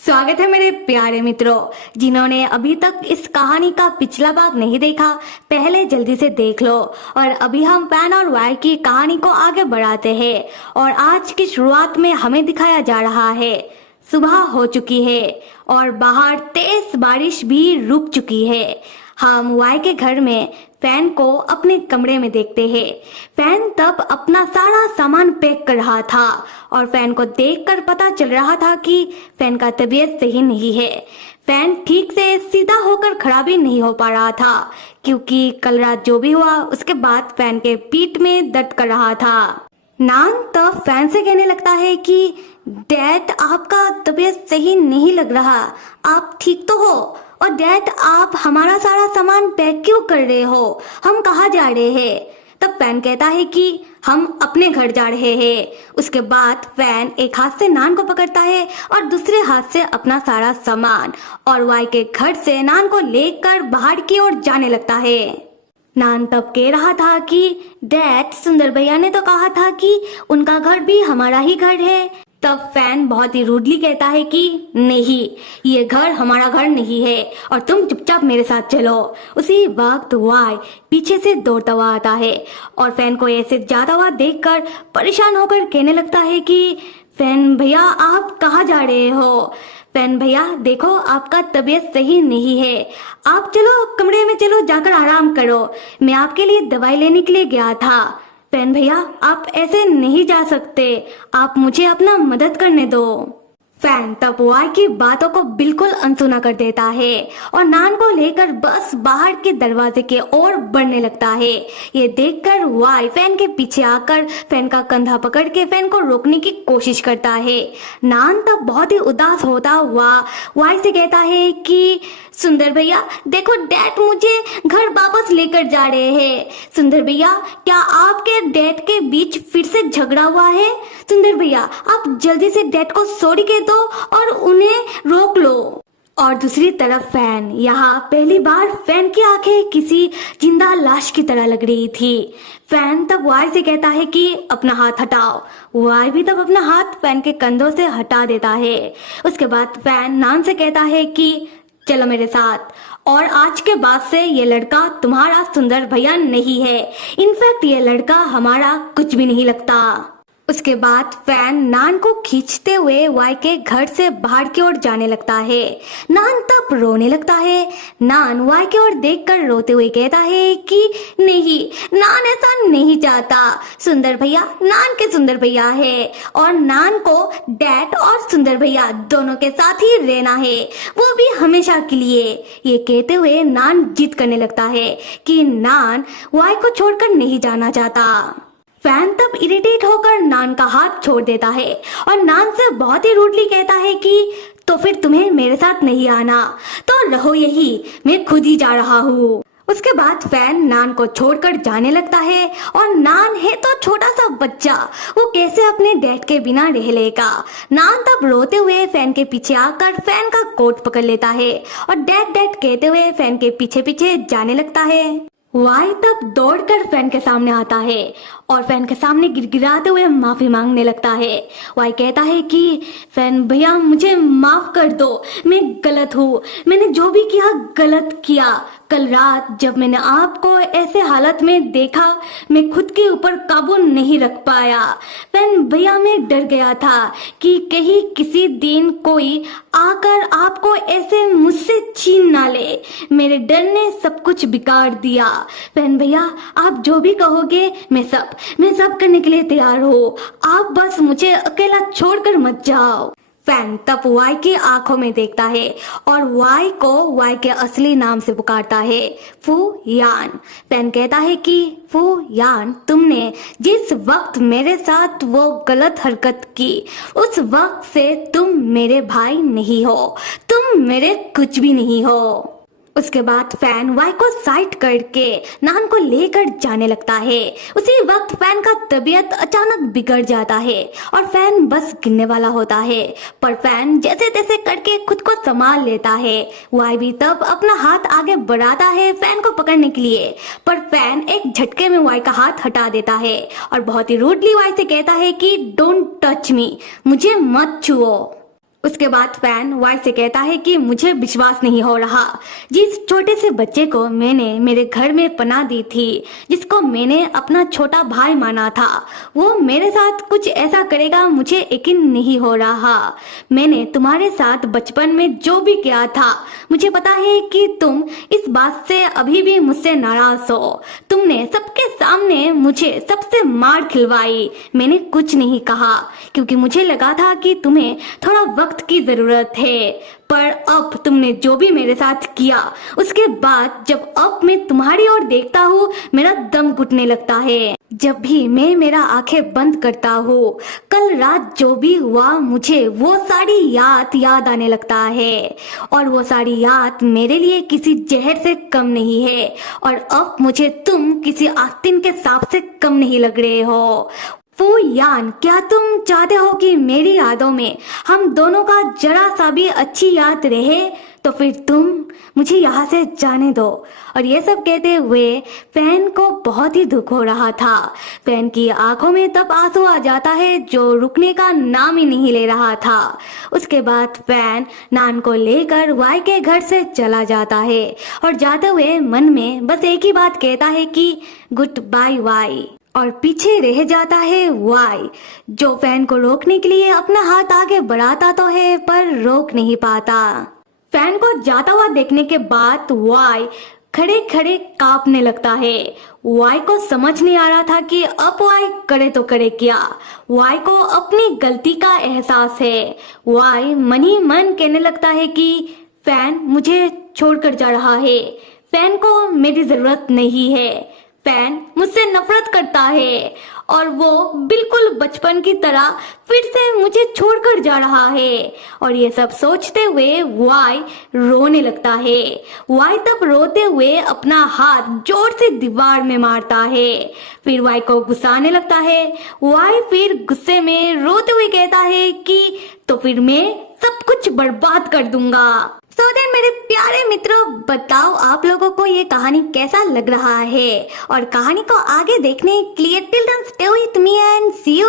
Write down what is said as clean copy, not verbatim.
स्वागत है मेरे प्यारे मित्रों। जिन्होंने अभी तक इस कहानी का पिछला भाग नहीं देखा, पहले जल्दी से देख लो। और अभी हम फैन और वाई की कहानी को आगे बढ़ाते हैं और आज की शुरुआत में हमें दिखाया जा रहा है सुबह हो चुकी है और बाहर तेज बारिश भी रुक चुकी है। हम वाई के घर में फैन को अपने कमरे में देखते हैं। फैन तब अपना सारा सामान पैक कर रहा था और फैन को देखकर पता चल रहा था कि फैन का तबीयत सही नहीं है। फैन ठीक से सीधा होकर खड़ा भी नहीं हो पा रहा था क्योंकि कल रात जो भी हुआ उसके बाद फैन के पीठ में दर्द कर रहा था। नान तब फैन से कहने लगता है कि डैड, आपका तबीयत सही नहीं लग रहा, आप ठीक तो हो? और डैड, आप हमारा सारा सामान पैक क्यों कर रहे हो? हम कहाँ जा रहे हैं? तब फैन कहता है कि हम अपने घर जा रहे हैं। उसके बाद फैन एक हाथ से नान को पकड़ता है और दूसरे हाथ से अपना सारा सामान और वाई के घर से नान को लेकर बाहर की ओर जाने लगता है। नान तब कह रहा था कि डैड, सुंदर भैया ने तो कहा था कि उनका घर भी हमारा ही घर है। तब फैन बहुत ही रूडली कहता है कि नहीं, ये घर हमारा घर नहीं है और तुम चुपचाप मेरे साथ चलो। उसी वक्त वाई पीछे से दौड़ता हुआ आता है और फैन को ऐसे जाता हुआ देखकर परेशान होकर कहने लगता है कि फैन भैया, आप कहाँ जा रहे हो? फैन भैया देखो, आपका तबीयत सही नहीं है, आप चलो कमरे में, चलो जाकर आराम करो, मैं आपके लिए दवाई लेने के लिए गया था। फैन भैया, आप ऐसे नहीं जा सकते, आप मुझे अपना मदद करने दो। फैन तब वाई की बातों को बिल्कुल अनसुना कर देता है और नान को लेकर बस बाहर के दरवाजे के ओर बढ़ने लगता है। ये देखकर वाई फैन के पीछे आकर फैन का कंधा पकड़ के फैन को रोकने की कोशिश करता है। नान तब बहुत ही उदास होता हुआ वाई से कहता है कि सुंदर भैया देखो, डैड मुझे घर वापस लेकर जा रहे हैं। सुंदर भैया, क्या आपके डैड के बीच फिर से झगड़ा हुआ है? सुंदर भैया, आप जल्दी से डैड को सॉरी कह दो और उन्हें रोक लो। और दूसरी तरफ फैन, यहाँ पहली बार फैन की आंखें किसी जिंदा लाश की तरह लग रही थी। फैन तब वाई से कहता है कि अपना हाथ हटाओ। वाई भी तब अपना हाथ फैन के कंधों से हटा देता है। उसके बाद फैन नान से कहता है कि चलो मेरे साथ, और आज के बाद से ये लड़का तुम्हारा सुंदर भैया नहीं है, इनफैक्ट ये लड़का हमारा कुछ भी नहीं लगता। उसके बाद फैन नान को खींचते हुए वाई के घर से बाहर की ओर जाने लगता है। नान तब रोने लगता है। नान वाई की ओर देखकर रोते हुए कहता है कि नहीं, नान ऐसा नहीं चाहता। सुंदर भैया नान के सुंदर भैया है और नान को डैड और सुंदर भैया दोनों के साथ ही रहना है, वो भी हमेशा के लिए। ये कहते हुए नान जिद करने लगता है कि नान वाई को छोड़कर नहीं जाना चाहता। फैन तब इरिटेट होकर नान का हाथ छोड़ देता है और नान से बहुत ही रूडली कहता है कि तो फिर तुम्हें मेरे साथ नहीं आना तो रहो यही, मैं खुद ही जा रहा हूँ। उसके बाद फैन नान को छोड़कर जाने लगता है और नान है तो छोटा सा बच्चा, वो कैसे अपने डैड के बिना रह लेगा। नान तब रोते हुए फैन के पीछे आकर फैन का कोट पकड़ लेता है और डैड डैड कहते हुए फैन के पीछे पीछे जाने लगता है। वाई तब दौड़कर फैन के सामने आता है और फैन के सामने गिड़गिड़ाते हुए माफी मांगने लगता है। वाई कहता है कि फैन भैया मुझे माफ कर दो, मैं गलत हूँ, मैंने जो भी किया गलत किया। कल रात जब मैंने आपको ऐसे हालत में देखा, मैं खुद के ऊपर काबू नहीं रख पाया। फैन भैया मैं डर गया था कि कहीं किसी दिन कोई आकर आपको ऐसे मुझसे छीन ना ले। मेरे डर ने सब कुछ बिगाड़ दिया। फैन भैया आप जो भी कहोगे मैं सब करने के लिए तैयार हूँ, आप बस मुझे अकेला छोड़कर मत जाओ। फैन तब वाई की आंखों में देखता है और वाई को वाई के असली नाम से पुकारता है, फू यान। फैन कहता है कि फू यान, तुमने जिस वक्त मेरे साथ वो गलत हरकत की उस वक्त से तुम मेरे भाई नहीं हो, तुम मेरे कुछ भी नहीं हो। उसके बाद फैन वाई को साइड करके नान को लेकर जाने लगता है। उसी वक्त फैन का तबीयत अचानक बिगड़ जाता है और फैन बस गिरने वाला होता है, पर फैन जैसे तैसे करके खुद को संभाल लेता है। वाई भी तब अपना हाथ आगे बढ़ाता है फैन को पकड़ने के लिए, पर फैन एक झटके में वाई का हाथ हटा देता है और बहुत ही रूडली वाई से कहता है कि डोंट टच मी, मुझे मत छुओ। उसके बाद फैन वाई से कहता है कि मुझे विश्वास नहीं हो रहा। जिस छोटे से बच्चे को मैंने मेरे घर में पनाह दी थी, जिसको मैंने अपना छोटा भाई माना था, वो मेरे साथ कुछ ऐसा करेगा, मुझे यकीन नहीं हो रहा। मैंने तुम्हारे साथ बचपन में जो भी किया था, मुझे पता है कि तुम इस बात से अभी भी मुझसे नाराज हो। तुमने सबके सामने मुझे सबसे मार खिलवाई। मैंने कुछ नहीं कहा क्योंकि मुझे लगा था कि तुम्हें थोड़ा वक्त की जरूरत है। पर अब तुमने जो भी मेरे साथ किया, उसके बाद जब अब मैं तुम्हारी ओर देखता हूँ, मेरा दम घुटने लगता है। जब भी मैं मेरा आंखें बंद करता हूँ, कल रात जो भी हुआ, मुझे वो सारी याद आने लगता है। और वो सारी याद मेरे लिए किसी जहर से कम नहीं है। और अब मुझे तुम किसी आस्तीन के सांप से कम नहीं लग रहे हो। वो यान, क्या तुम चाहते हो कि मेरी यादों में हम दोनों का जरा सा भी अच्छी याद रहे? तो फिर तुम मुझे यहाँ से जाने दो। और ये सब कहते हुए फैन को बहुत ही दुख हो रहा था। फैन की आंखों में तब आंसू आ जाता है जो रुकने का नाम ही नहीं ले रहा था। उसके बाद फैन नान को लेकर वाई के घर से चला जाता है और जाते हुए मन में बस एक ही बात कहता है कि गुड बाय वाई। और पीछे रह जाता है वाई, जो फैन को रोकने के लिए अपना हाथ आगे बढ़ाता तो है पर रोक नहीं पाता। फैन को जाता हुआ देखने के बाद वाई खड़े खड़े कांपने लगता है। वाई को समझ नहीं आ रहा था कि अब वाई करे तो करे क्या। वाई को अपनी गलती का एहसास है। वाई मन ही मन कहने लगता है कि फैन मुझे छोड़कर जा रहा है, फैन को मेरी जरूरत नहीं है, फैन मुझसे नफरत करता है और वो बिल्कुल बचपन की तरह फिर से मुझे छोड़कर जा रहा है। और ये सब सोचते हुए वाई रोने लगता है। वाई तब रोते हुए अपना हाथ जोर से दीवार में मारता है। फिर वाई को गुस्सा आने लगता है। वाई फिर गुस्से में रोते हुए कहता है कि तो फिर मैं सब कुछ बर्बाद कर दूंगा। तो देन मेरे प्यारे मित्रों, बताओ आप लोगों को ये कहानी कैसा लग रहा है? और कहानी को आगे देखने के लिए till then stay with me and see you.